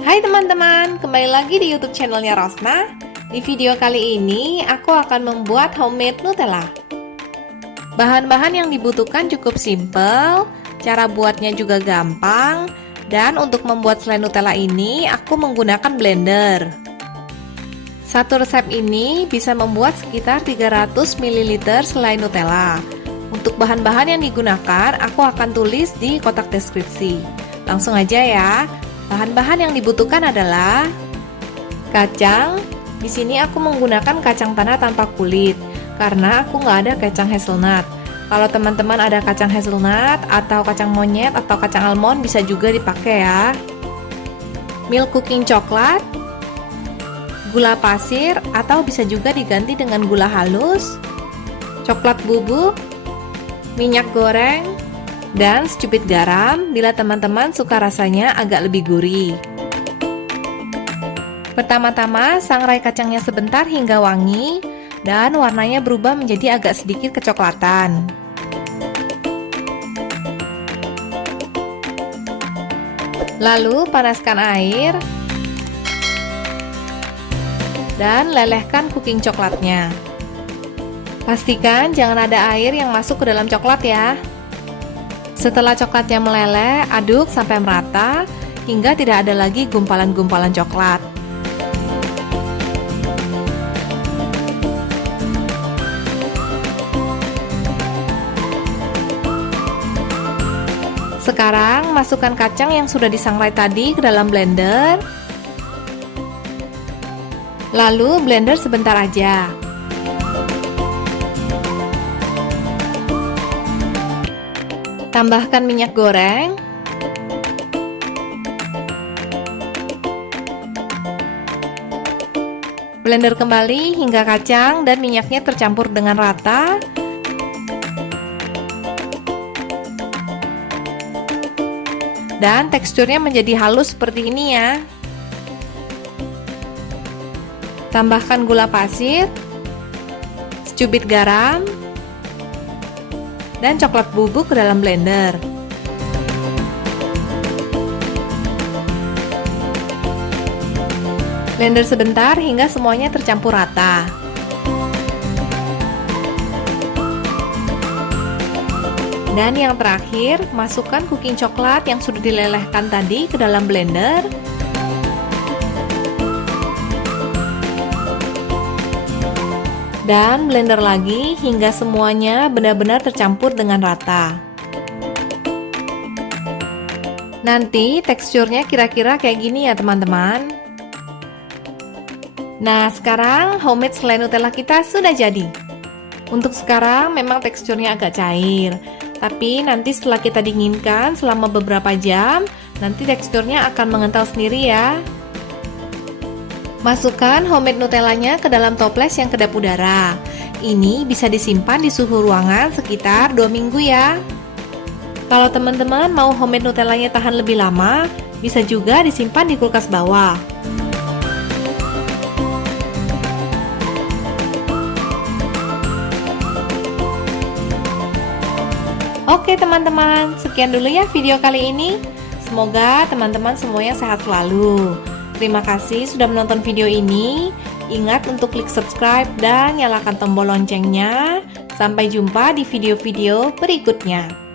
Hai teman-teman, kembali lagi di YouTube channelnya Rosna. Di video kali ini, aku akan membuat homemade Nutella. Bahan-bahan yang dibutuhkan cukup simple, cara buatnya juga gampang, dan untuk membuat selai Nutella ini, aku menggunakan blender. Satu resep ini bisa membuat sekitar 300 ml selai Nutella. Untuk bahan-bahan yang digunakan, aku akan tulis di kotak deskripsi. Langsung aja ya. Bahan-bahan yang dibutuhkan adalah kacang. Di sini aku menggunakan kacang tanah tanpa kulit karena aku nggak ada kacang hazelnut. Kalau teman-teman ada kacang hazelnut atau kacang monyet atau kacang almond bisa juga dipakai ya. Milk cooking coklat, gula pasir atau bisa juga diganti dengan gula halus, coklat bubuk, minyak goreng, dan secubit garam bila teman-teman suka rasanya agak lebih gurih. Pertama-tama sangrai kacangnya sebentar hingga wangi dan warnanya berubah menjadi agak sedikit kecoklatan. Lalu panaskan air dan lelehkan cooking coklatnya. Pastikan jangan ada air yang masuk ke dalam coklat ya. Setelah coklatnya meleleh, aduk sampai merata hingga tidak ada lagi gumpalan-gumpalan coklat. Sekarang masukkan kacang yang sudah disangrai tadi ke dalam blender. Lalu blender sebentar aja. Tambahkan minyak goreng, blender kembali hingga kacang dan minyaknya tercampur dengan rata. Dan teksturnya menjadi halus seperti ini ya. Tambahkan gula pasir, secubit garam, dan coklat bubuk ke dalam blender. Blender sebentar hingga semuanya tercampur rata. Dan yang terakhir, masukkan cooking coklat yang sudah dilelehkan tadi ke dalam blender. Dan blender lagi hingga semuanya benar-benar tercampur dengan rata. Nanti teksturnya kira-kira kayak gini ya teman-teman. Nah, sekarang homemade selai Nutella kita sudah jadi. Untuk sekarang memang teksturnya agak cair, tapi nanti setelah kita dinginkan selama beberapa jam, nanti teksturnya akan mengental sendiri ya. Masukkan homemade Nutellanya ke dalam toples yang kedap udara. Ini bisa disimpan di suhu ruangan sekitar 2 minggu ya. Kalau teman-teman mau homemade Nutellanya tahan lebih lama, bisa juga disimpan di kulkas bawah. Oke teman-teman, sekian dulu ya video kali ini. Semoga teman-teman semuanya sehat selalu. Terima kasih sudah menonton video ini. Ingat untuk klik subscribe dan nyalakan tombol loncengnya. Sampai jumpa di video-video berikutnya.